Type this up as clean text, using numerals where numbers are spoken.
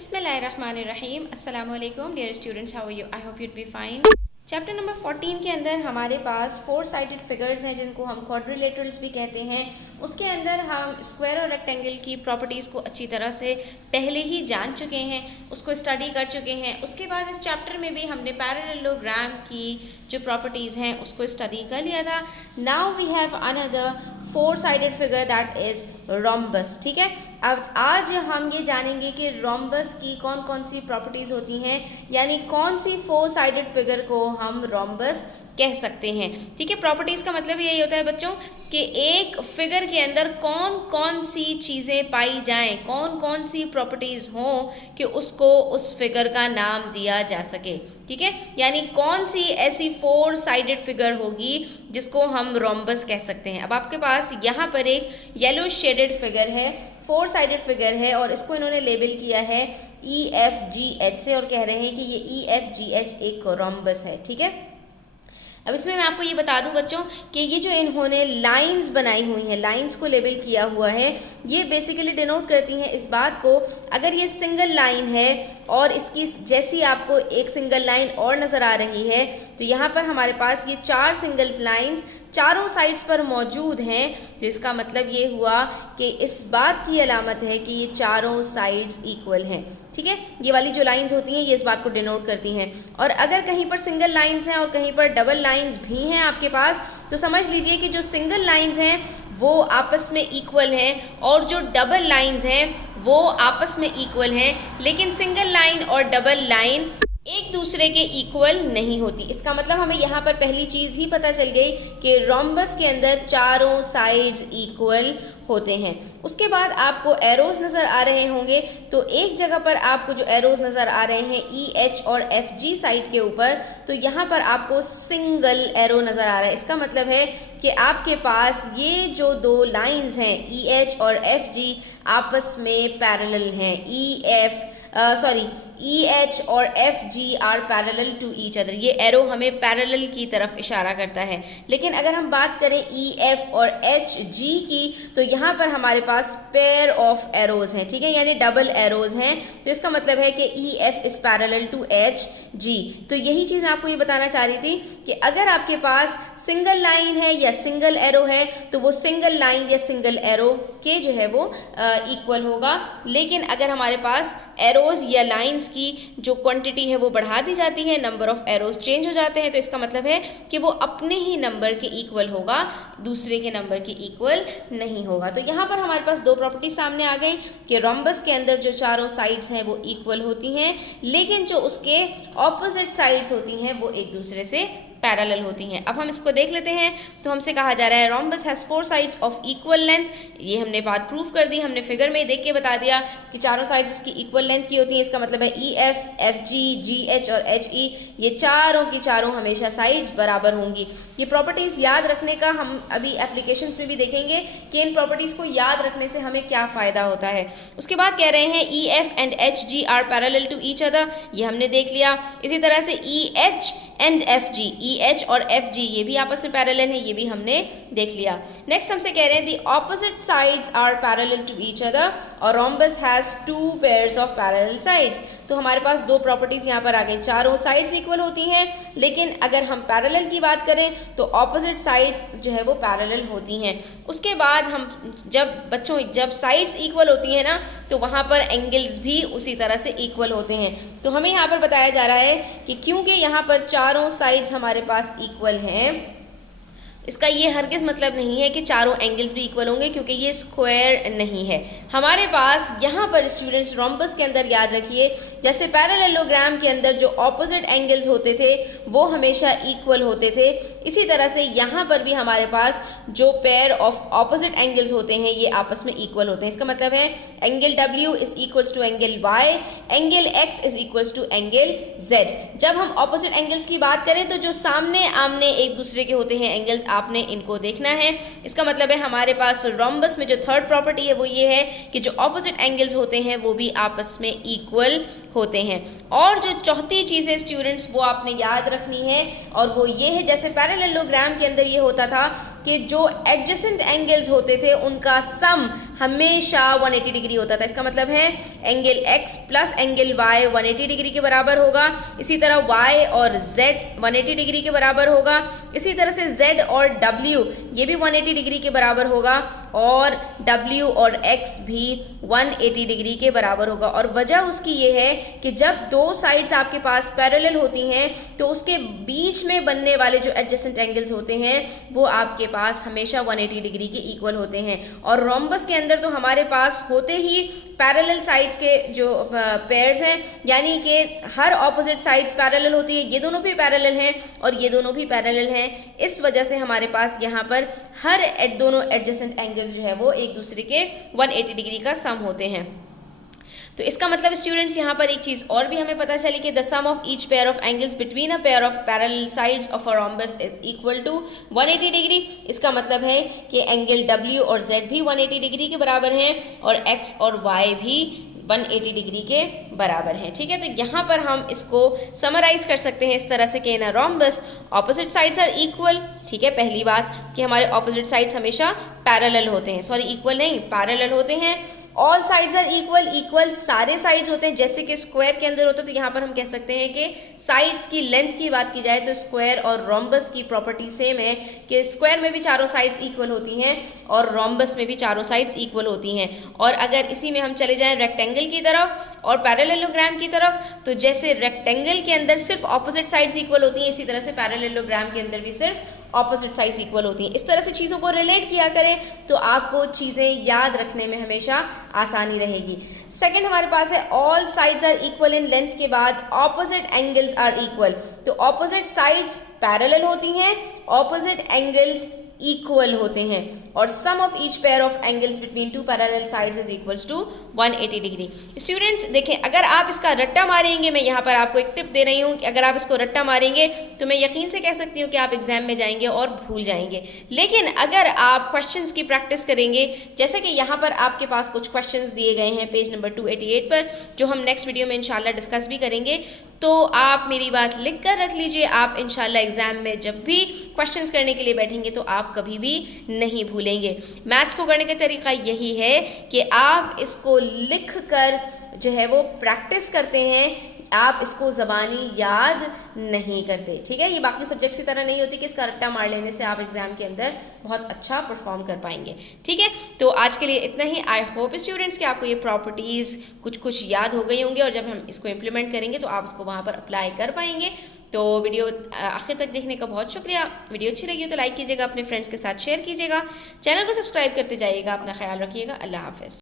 बिस्मिल्लाहिर्रहमानिर्रहीम अस्सलाम वालेकुम dear students, how are you? I hope you'd be fine. Chapter number 14 के अंदर हमारे पास 4 साइडेड फिगर्स हैं जिनको हम क्वाड्रिलेटरल्स भी कहते हैं। उसके अंदर हम स्क्वायर और रेक्टेंगल की प्रॉपर्टीज़ को अच्छी तरह से पहले ही जान चुके हैं, उसको स्टडी कर चुके हैं। उसके बाद इस चैप्टर में भी हमने पैरेललोग्राम की जो प्रॉपर्टीज़ हैं उसको स्टडी कर लिया था। Now we have another 4 sided figure that is rhombus. ठीक है, अब आज हम ये जानेंगे कि रोम्बस की कौन कौन सी प्रॉपर्टीज़ होती हैं, यानी कौन सी 4 साइडेड फिगर को हम रोम्बस कह सकते हैं। ठीक है, प्रॉपर्टीज़ का मतलब यही होता है बच्चों कि एक फिगर के अंदर कौन कौन सी चीज़ें पाई जाएं, कौन कौन सी प्रॉपर्टीज़ हों कि उसको उस फिगर का नाम दिया जा सके। ठीक है, यानी कौन सी ऐसी 4 साइडेड फिगर होगी जिसको हम रोम्बस कह सकते हैं। अब आपके पास यहाँ पर एक येलो शेडेड फिगर है, 4 साइडेड फिगर है और इसको इन्होंने लेबल किया है EFGH से और कह रहे हैं कि ये EFGH एक रोम्बस है। ठीक है, अब इसमें मैं आपको ये बता दूं बच्चों कि ये जो इन्होंने लाइंस बनाई हुई हैं, लाइंस को लेबल किया हुआ है, ये बेसिकली डिनोट करती हैं इस बात को, अगर ये सिंगल लाइन है और इसकी जैसी आपको एक सिंगल लाइन और नज़र आ रही है तो यहाँ पर हमारे पास ये 4 सिंगल्स लाइंस चारों साइड्स पर मौजूद हैं, तो इसका मतलब ये हुआ कि इस बात की अलामत है कि ये चारों साइड्स इक्वल हैं। ठीक है, ये वाली जो लाइंस होती हैं ये इस बात को डिनोट करती हैं। और अगर कहीं पर सिंगल लाइंस हैं और कहीं पर डबल लाइंस भी हैं आपके पास, तो समझ लीजिए कि जो सिंगल लाइंस हैं वो आपस में इक्वल हैं और जो डबल लाइंस हैं वो आपस में इक्वल हैं, लेकिन सिंगल लाइन और डबल लाइन एक दूसरे के इक्वल नहीं होती। इसका मतलब हमें यहाँ पर पहली चीज़ ही पता चल गई कि रोम्बस के अंदर चारों साइड्स इक्वल होते हैं। उसके बाद आपको एरोज नज़र आ रहे होंगे, तो एक जगह पर आपको जो एरोज नज़र आ रहे हैं EH और FG साइड के ऊपर, तो यहाँ पर आपको सिंगल एरो नज़र आ रहा है। इसका मतलब है कि आपके पास ये जो 2 लाइंस हैं EH और FG आपस में पैरेलल हैं। EH और FG are parallel to each other. ये एरो हमें पैरेलल की तरफ इशारा करता है। लेकिन अगर हम बात करें EF और HG की, तो यहाँ पर हमारे पास पेयर ऑफ एरोज हैं। ठीक है, यानी डबल एरोज हैं, तो इसका मतलब है कि EF is parallel to HG। तो यही चीज़ मैं आपको ये बताना चाह रही थी कि अगर आपके पास सिंगल लाइन है या सिंगल एरो है तो वो सिंगल लाइन या सिंगल एरो के जो है वो इक्वल होगा। लेकिन अगर हमारे पास एरोज या लाइंस की जो क्वांटिटी है वो बढ़ा दी जाती है, नंबर ऑफ एरोज चेंज हो जाते हैं, तो इसका मतलब है कि वो अपने ही नंबर के इक्वल होगा, दूसरे के नंबर के इक्वल नहीं होगा। तो यहाँ पर हमारे पास 2 प्रॉपर्टी सामने आ गई कि रोम्बस के अंदर जो चारों साइड्स हैं वो इक्वल होती हैं, लेकिन जो उसके ऑपोजिट साइड्स होती हैं वो एक दूसरे से पैरेलल होती हैं। अब हम इसको देख लेते हैं। तो हमसे कहा जा रहा है rhombus has 4 sides of equal length. ये हमने बात प्रूफ कर दी, हमने फिगर में देख के बता दिया कि चारों साइड्स उसकी इक्वल लेंथ की होती हैं। इसका मतलब है EF, FG, GH और HE ये चारों की चारों हमेशा साइड्स बराबर होंगी। ये प्रॉपर्टीज़ याद रखने का हम अभी एप्लीकेशंस में भी देखेंगे कि इन प्रॉपर्टीज़ को याद रखने से हमें क्या फ़ायदा होता है। उसके बाद कह रहे हैं EF and HG are parallel to each other, ये हमने देख लिया। इसी तरह से EH एंड FG, EH और FG ये भी आपस में पैरेलल है, ये भी हमने देख लिया। नेक्स्ट हमसे कह रहे हैं the opposite sides are parallel to each other और rhombus has 2 pairs of parallel sides. तो हमारे पास 2 प्रॉपर्टीज़ यहाँ पर आ गई, चारों साइड्स इक्वल होती हैं, लेकिन अगर हम पैरेलल की बात करें तो ऑपोजिट साइड्स जो है वो पैरेलल होती हैं। उसके बाद हम जब साइड्स इक्वल होती हैं ना, तो वहाँ पर एंगल्स भी उसी तरह से इक्वल होते हैं। तो हमें यहाँ पर बताया जा रहा है कि क्योंकि यहाँ पर चारों साइड्स हमारे पास इक्वल हैं, इसका ये हरगिज़ मतलब नहीं है कि चारों एंगल्स भी इक्वल होंगे, क्योंकि ये स्क्वायर नहीं है। हमारे पास यहाँ पर स्टूडेंट्स रोम्बस के अंदर याद रखिए, जैसे पैरेललोग्राम के अंदर जो ऑपोजिट एंगल्स होते थे वो हमेशा इक्वल होते थे, इसी तरह से यहाँ पर भी हमारे पास जो पेयर ऑफ ऑपोजिट एंगल्स होते हैं ये आपस में इक्वल होते हैं। इसका मतलब है angle W is equals to angle Y, angle X is equals to angle Z। जब हम ऑपोजिट एंगल्स की बात करें तो जो सामने आमने एक दूसरे के होते हैं एंगल्स, आपने इनको देखना है। इसका मतलब है हमारे पास रोम्बस में जो 3rd प्रॉपर्टी है वो ये है कि जो ऑपोजिट एंगल्स होते हैं वो भी आपस में इक्वल होते हैं। और जो चौथी चीज़ है स्टूडेंट्स वो आपने याद रखनी है, और वो ये है, जैसे पैरेललोग्राम के अंदर ये होता था कि जो एडजेसेंट एंगल्स होते थे उनका सम हमेशा 180 डिग्री होता था। इसका मतलब है angle x plus angle y 180 degree के बराबर होगा। इसी तरह y और z 180 डिग्री के बराबर होगा। इसी तरह से z और w ये भी 180 डिग्री के बराबर होगा और w और x भी 180 डिग्री के बराबर होगा। और वजह उसकी ये है कि जब दो साइड्स आपके पास पैरेलल होती हैं तो उसके बीच में बनने वाले जो एडजेसेंट एंगल्स होते हैं वो आपके पास हमेशा 180 डिग्री के इक्वल होते हैं। और रोम्बस के अंदर तो हमारे पास होते ही पैरेलल साइड्स के जो पेयर्स हैं, यानी कि हर ऑपोजिट साइड्स पैरेलल होती है। ये दोनों भी पैरेलल हैं और ये दोनों भी पैरेलल हैं। इस वजह से हमारे पास यहाँ पर हर दोनों एडजेसेंट एंगल्स जो है वो एक दूसरे के 180 डिग्री का सम होते हैं। तो इसका मतलब स्टूडेंट्स यहाँ पर एक चीज़ और भी हमें पता चली कि the sum of each pair of angles between a pair of parallel sides of a rhombus is equal to 180 degree. इसका मतलब है कि एंगल W और Z भी 180 डिग्री के बराबर हैं और X और Y भी 180 डिग्री के बराबर हैं। ठीक है, तो यहाँ पर हम इसको समराइज कर सकते हैं इस तरह से कि in a rhombus opposite sides are equal. ठीक है, पहली बात कि हमारे ऑपोजिट साइड्स हमेशा पैरेलल होते हैं, सॉरी इक्वल नहीं पैरेलल होते हैं। All sides are equal, equal सारे साइड्स होते हैं जैसे कि स्क्वायर के अंदर होते हैं। तो यहाँ पर हम कह सकते हैं कि साइड्स की लेंथ की बात की जाए तो स्क्वायर और रोम्बस की प्रॉपर्टी सेम है कि स्क्वायर में भी चारों साइड्स इक्वल होती हैं और रोम्बस में भी चारों साइड्स इक्वल होती हैं। और अगर इसी में हम चले जाएं रेक्टेंगल की तरफ और पैरेललोग्राम की तरफ, तो जैसे रेक्टेंगल के अंदर सिर्फ ऑपोजिट साइड्स इक्वल होती हैं, इसी तरह से पैरेललोग्राम के अंदर भी सिर्फ ऑपोजिट साइड्स इक्वल होती हैं। इस तरह से चीज़ों को रिलेट किया करें तो आपको चीज़ें याद रखने में हमेशा आसानी रहेगी। सेकंड हमारे पास है all sides are equal in length के बाद ऑपोजिट एंगल्स आर इक्वल। तो ऑपोजिट साइड्स पैरेलल होती हैं, ऑपोजिट एंगल्स इक्वल होते हैं और sum of each pair of angles between two parallel sides is equals to 180 डिग्री। स्टूडेंट्स देखें, अगर आप इसका रट्टा मारेंगे, मैं यहाँ पर आपको एक टिप दे रही हूँ कि अगर आप इसको रट्टा मारेंगे तो मैं यकीन से कह सकती हूँ कि आप एग्जाम में जाएंगे और भूल जाएंगे। लेकिन अगर आप क्वेश्चंस की प्रैक्टिस करेंगे, जैसे कि यहाँ पर आपके पास कुछ क्वेश्चंस दिए गए हैं पेज नंबर 288 पर, जो हम नेक्स्ट वीडियो में इंशाल्लाह डिस्कस भी करेंगे, तो आप मेरी बात लिख कर रख लीजिए। आप इंशाल्लाह एग्जाम में जब भी क्वेश्चंस करने के लिए बैठेंगे तो आप कभी भी नहीं भूलेंगे। मैथ्स को करने का तरीका यही है कि आप इसको लिख कर जो है वो प्रैक्टिस करते हैं, आप इसको ज़बानी याद नहीं करते। ठीक है, ये बाकी सब्जेक्ट्स की तरह नहीं होती कि इसका रट्टा मार लेने से आप एग्जाम के अंदर बहुत अच्छा परफॉर्म कर पाएंगे। ठीक है, तो आज के लिए इतना ही। आई होप स्टूडेंट्स कि आपको ये प्रॉपर्टीज़ कुछ याद हो गई होंगी और जब हम इसको इम्प्लीमेंट करेंगे तो आप उसको वहाँ पर अप्लाई कर पाएंगे। तो वीडियो आखिर तक देखने का बहुत शुक्रिया। वीडियो अच्छी लगी हो तो लाइक कीजिएगा, अपने फ्रेंड्स के साथ शेयर कीजिएगा, चैनल को सब्सक्राइब करते जाइएगा। अपना ख्याल रखिएगा। अल्लाह हाफ़िज़।